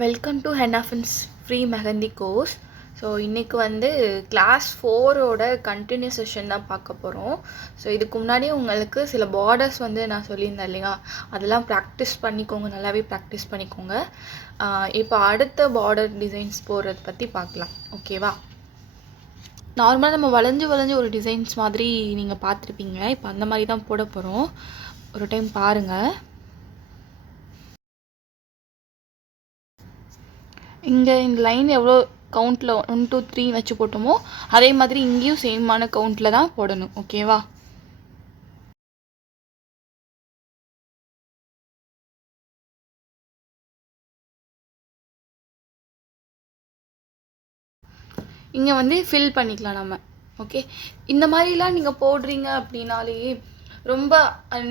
Welcome to ஹென்னாஃபன்ஸ் free mehndi course so இன்றைக்கி வந்து கிளாஸ் ஃபோரோட கண்டினியூ செஷன் தான் பார்க்க போகிறோம் ஸோ இதுக்கு முன்னாடி உங்களுக்கு சில பார்டர்ஸ் வந்து நான் சொல்லியிருந்தேன் இல்லையா? அதெல்லாம் ப்ராக்டிஸ் பண்ணிக்கோங்க. நல்லாவே ப்ராக்டிஸ் பண்ணிக்கோங்க. இப்போ அடுத்த பார்டர் டிசைன்ஸ் போடுறத பற்றி பார்க்கலாம். ஓகேவா நார்மலாக நம்ம வளைஞ்சு வளைஞ்சு ஒரு டிசைன்ஸ் மாதிரி நீங்கள் பார்த்துருப்பீங்க. இப்போ அந்த மாதிரி தான் போட போகிறோம் ஒரு டைம் பாருங்கள் இங்கே இந்த லைன் எவ்வளோ கவுண்ட்டில் ஒன் டூ த்ரீ வச்சு போட்டோமோ அதே மாதிரி இங்கேயும் சேமான கவுண்ட்டில் தான் போடணும். ஓகேவா இங்கே வந்து ஃபில் பண்ணிக்கலாம் நம்ம. ஓகே இந்த மாதிரிலாம் நீங்கள் போடுறீங்க அப்படின்னாலே ரொம்ப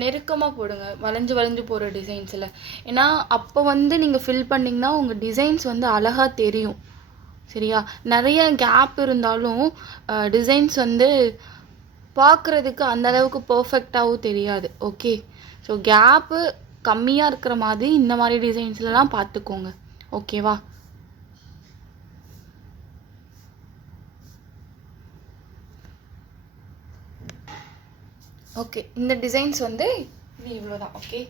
நெருக்கமாக போடுங்க. வளைஞ்சு வளைஞ்சு போகிற டிசைன்ஸில் ஏன்னா அப்போ வந்து நீங்கள் ஃபில் பண்ணிங்கன்னா உங்கள் டிசைன்ஸ் வந்து அழகாக தெரியும். சரியா? நிறைய கேப் இருந்தாலும் டிசைன்ஸ் வந்து பார்க்குறதுக்கு அந்த அளவுக்கு பர்ஃபெக்டாகவும் தெரியாது. ஓகே ஸோ கேப்பு கம்மியாக இருக்கிற மாதிரி இந்த மாதிரி டிசைன்ஸ்லலாம் பார்த்துக்கோங்க. ஓகேவா ஓகே இந்த டிசைன்ஸ் வந்து இது இவ்வளோ தான் ஓகே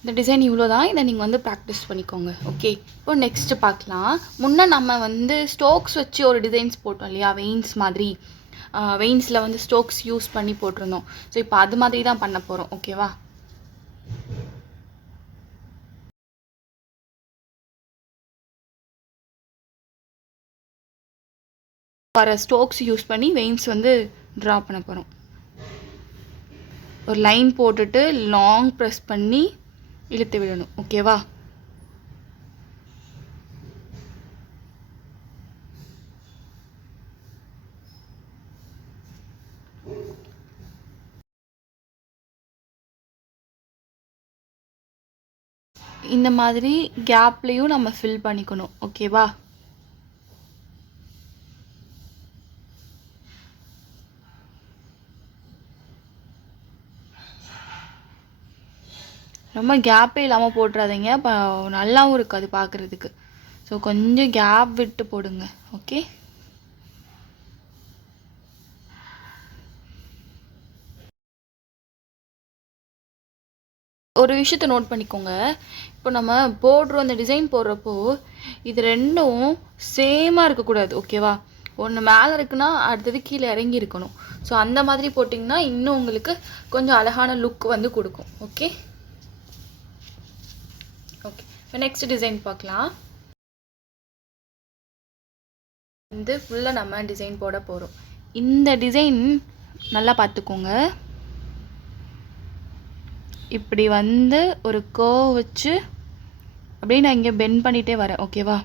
இந்த டிசைன் இவ்வளோ தான் இதை நீங்கள் வந்து ப்ராக்டிஸ் பண்ணிக்கோங்க ஓகே இப்போ நெக்ஸ்ட்டு பார்க்கலாம். முன்னே நம்ம வந்து ஸ்டோக்ஸ் வச்சு ஒரு டிசைன்ஸ் போட்டோம் இல்லையா? வெயின்ஸ் மாதிரி. வெயின்ஸில் வந்து ஸ்டோக்ஸ் யூஸ் பண்ணி போட்டிருந்தோம். ஸோ இப்போ அது மாதிரி தான் பண்ண போகிறோம் ஓகேவா வர ஸ்டோக்ஸ் யூஸ் பண்ணி வெயின்ஸ் வந்து ட்ரா பண்ண போகிறோம் ஒரு லைன் போட்டுட்டு லாங் ப்ரெஸ் பண்ணி இழுத்து விடணும். ஓகேவா இந்த மாதிரி கேப்லேயும் நம்ம ஃபில் பண்ணிக்கணும். ஓகேவா ரொம்ப கேப்பே இல்லாமல் போட்டுறாதீங்க. இப்போ நல்லாவும் இருக்காது பார்க்குறதுக்கு ஸோ கொஞ்சம் கேப் விட்டு போடுங்க. ஓகே ஒரு விஷயத்த நோட் பண்ணிக்கோங்க. இப்போ நம்ம போடுறோம் அந்த டிசைன் போடுறப்போ இது ரெண்டும் சேமாக இருக்கக்கூடாது. ஓகேவா ஒன்று மேலே இருக்குன்னா அடுத்தது கீழே இறங்கி இருக்கணும். ஸோ அந்த மாதிரி போட்டிங்கன்னா இன்னும் உங்களுக்கு கொஞ்சம் அழகான லுக் வந்து கொடுக்கும். ஓகே ஓகே இப்போ நெக்ஸ்ட் டிசைன் பார்க்கலாம். வந்து ஃபுல்லாக நம்ம டிசைன் போட போகிறோம் இந்த டிசைன் நல்லா பார்த்துக்கோங்க. இப்படி வந்து ஒரு கோ வச்சு அப்படியே நான் இங்கே பெண்ட் பண்ணிகிட்டே வரேன் ஓகேவா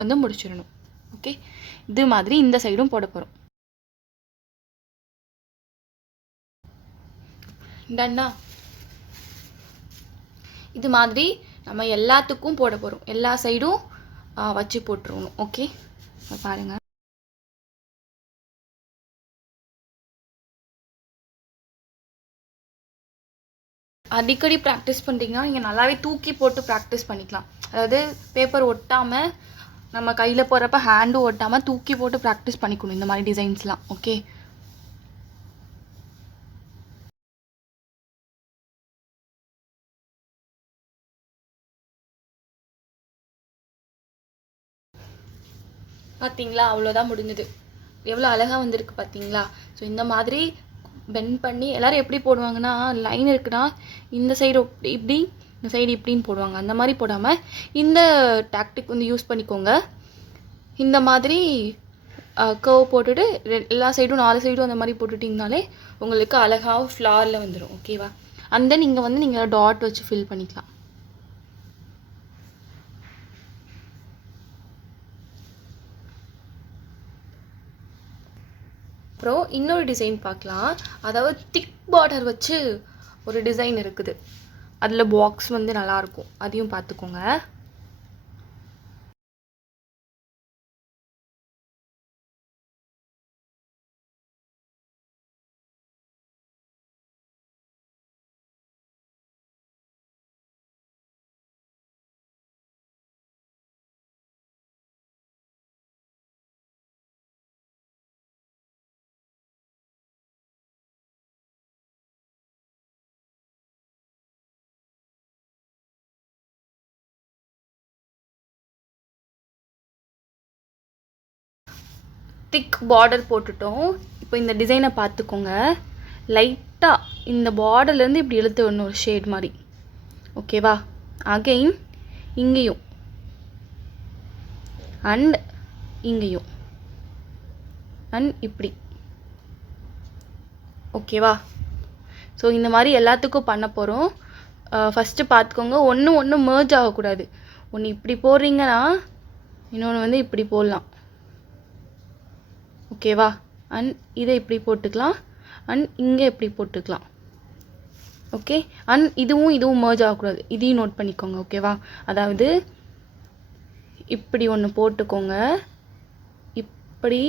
வந்து முடிச்சிடணும் ஓகே இது மாதிரி இந்த சைடும் போட போகிறோம் டன்னா இது மாதிரி நம்ம எல்லாத்துக்கும் போட போகிறோம் எல்லா சைடும் வச்சு போட்டுருணும். ஓகே பாருங்கள் அடிக்கடி ப்ராக்டிஸ் பண்ணுறீங்கன்னா நீங்கள் நல்லாவே தூக்கி போட்டு ப்ராக்டிஸ் பண்ணிக்கலாம். அதாவது பேப்பர் ஒட்டாமல் நம்ம கையில் போகிறப்ப ஹேண்டும் ஒட்டாமல் தூக்கி போட்டு ப்ராக்டிஸ் பண்ணிக்கணும். இந்த மாதிரி டிசைன்ஸ்லாம் ஓகே பார்த்தீங்களா அவ்வளோதான் முடிஞ்சது. எவ்வளோ அழகாக வந்திருக்கு பார்த்தீங்களா ஸோ இந்த மாதிரி பெண்ட் பண்ணி எல்லோரும் எப்படி போடுவாங்கன்னா லைன் இருக்குன்னா இந்த சைடு இப்படி இந்த சைடு இப்படின்னு போடுவாங்க. அந்த மாதிரி போடாமல் இந்த டாக்டிக் வந்து யூஸ் பண்ணிக்கோங்க. இந்த மாதிரி கர்வ் போட்டுட்டு எல்லா சைடும் நாலு சைடும் அந்த மாதிரி போட்டுட்டிங்கனாலே உங்களுக்கு அழகாக ஃப்ளாரில் வந்துடும் ஓகேவா அந்த நீங்கள் வந்து நீங்கள் டாட் வச்சு ஃபில் பண்ணிக்கலாம். அப்புறம் இன்னொரு டிசைன் பார்க்கலாம். அதாவது திக் பார்டர் வச்சு ஒரு டிசைன் இருக்குது. அதில் பாக்ஸ் வந்து நல்லாயிருக்கும். அதையும் பார்த்துக்கோங்க. திக் பார்டர் போட்டுட்டோம். இப்போ இந்த டிசைனை பார்த்துக்கோங்க. லைட்டாக இந்த பார்டர்லேருந்து இப்படி இழுத்து வரணும் ஒரு ஷேட் மாதிரி. ஓகேவா அகைன் இங்கேயும். அண்ட் இங்கேயும். அண்ட் இப்படி. ஓகேவா ஸோ இந்த மாதிரி எல்லாத்துக்கும் பண்ண போகிறோம் ஃபஸ்ட்டு பார்த்துக்கோங்க. ஒன்று ஒன்று மேர்ஜ் ஆகக்கூடாது. ஒன்று இப்படி போடுறீங்கன்னா இன்னொன்று வந்து இப்படி போடலாம். ஓகேவா அண்ட் இதை இப்படி போட்டுக்கலாம். அண்ட் இங்கே இப்படி போட்டுக்கலாம். ஓகே அண்ட் இதுவும் இதுவும் merge ஆகக்கூடாது. இதையும் நோட் பண்ணிக்கோங்க ஓகேவா அதாவது இப்படி ஒன்று போட்டுக்கோங்க. இப்படி.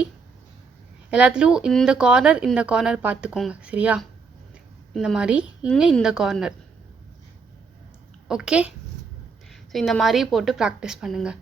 எல்லாத்துலேயும் இந்த கார்னர் இந்த கார்னர் பார்த்துக்கோங்க. சரியா? இந்த மாதிரி. இங்கே இந்த கார்னர் ஓகே ஸோ இந்த மாதிரி போட்டு ப்ராக்டிஸ் பண்ணுங்கள்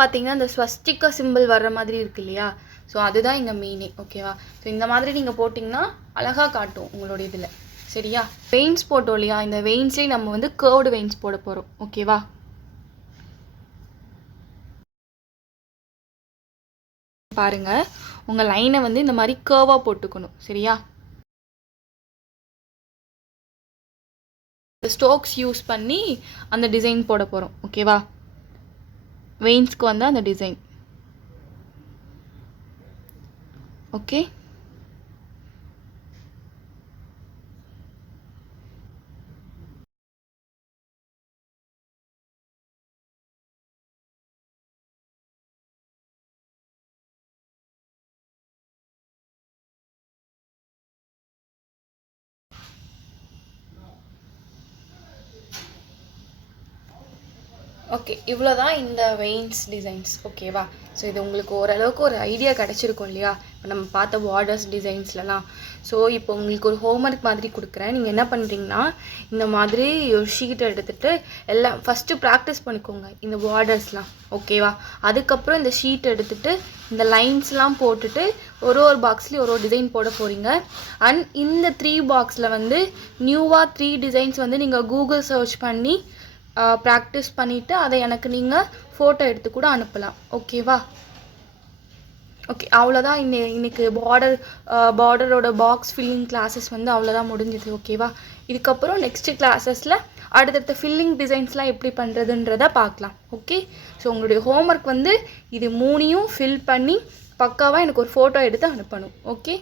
பார்த்தீங்கன்னா இந்த ஸ்வஸ்டிக்கா சிம்பிள் வர்ற மாதிரி இருக்கு இல்லையா? ஸோ அதுதான் இங்கே மெயினே ஓகேவா ஸோ இந்த மாதிரி நீங்கள் போட்டிங்கன்னா அழகாக காட்டும் உங்களோட இதில். சரியா? வெயின்ஸ் போட்டோம் இல்லையா? இந்த வெயின்ஸ்லேயும் நம்ம வந்து கேர்வ்டு வெயின்ஸ் போட போகிறோம் ஓகேவா பாருங்க. உங்க லைனை வந்து இந்த மாதிரி கேர்வாக போட்டுக்கணும். சரியா? ஸ்டோக்ஸ் யூஸ் பண்ணி அந்த டிசைன் போட போறோம். ஓகேவா வெயின்ஸ்க்கு வந்து அந்த டிசைன் ஓகே ஓகே இவ்வளோ தான் இந்த வெயின்ஸ் டிசைன்ஸ் ஓகேவா ஸோ இது உங்களுக்கு ஓரளவுக்கு ஒரு ஐடியா கிடச்சிருக்கும் இல்லையா? இப்போ நம்ம பார்த்த பார்டர்ஸ் டிசைன்ஸ்லலாம் ஸோ இப்போ உங்களுக்கு ஒரு ஹோம்ஒர்க் மாதிரி கொடுக்குறேன். நீங்கள் என்ன பண்ணுறீங்கன்னா இந்த மாதிரி ஒரு ஷீட் எடுத்துகிட்டு எல்லாம் ஃபஸ்ட்டு ப்ராக்டிஸ் பண்ணிக்கோங்க இந்த பார்டர்ஸ்லாம் ஓகேவா அதுக்கப்புறம் இந்த ஷீட் எடுத்துகிட்டு இந்த லைன்ஸ்லாம் போட்டுட்டு ஒரு ஒரு பாக்ஸ்லேயும் ஒரு ஒரு டிசைன் போட போகிறீங்க அண்ட் இந்த த்ரீ பாக்ஸில் வந்து நியூவாக த்ரீ டிசைன்ஸ் வந்து நீங்கள் கூகுள் சர்ச் பண்ணி ப்ராக்டிஸ் பண்ணிவிட்டு அதை எனக்கு நீங்கள் ஃபோட்டோ எடுத்து கூட அனுப்பலாம். ஓகேவா ஓகே அவ்வளோதான் இன்னை இன்றைக்கு பார்டர் பார்டரோட பாக்ஸ் ஃபில்லிங் கிளாஸஸ் வந்து அவ்வளோதான் முடிஞ்சது. ஓகேவா இதுக்கப்புறம் நெக்ஸ்ட் கிளாஸஸில் அடுத்தடுத்த ஃபில்லிங் டிசைன்ஸ்லாம் எப்படி பண்ணுறதுன்றத பார்க்கலாம். ஓகே ஸோ உங்களுடைய ஹோம்ஒர்க் வந்து இது மூணையும் ஃபில் பண்ணி பக்காவாக எனக்கு ஒரு ஃபோட்டோ எடுத்து அனுப்பணும். ஓகே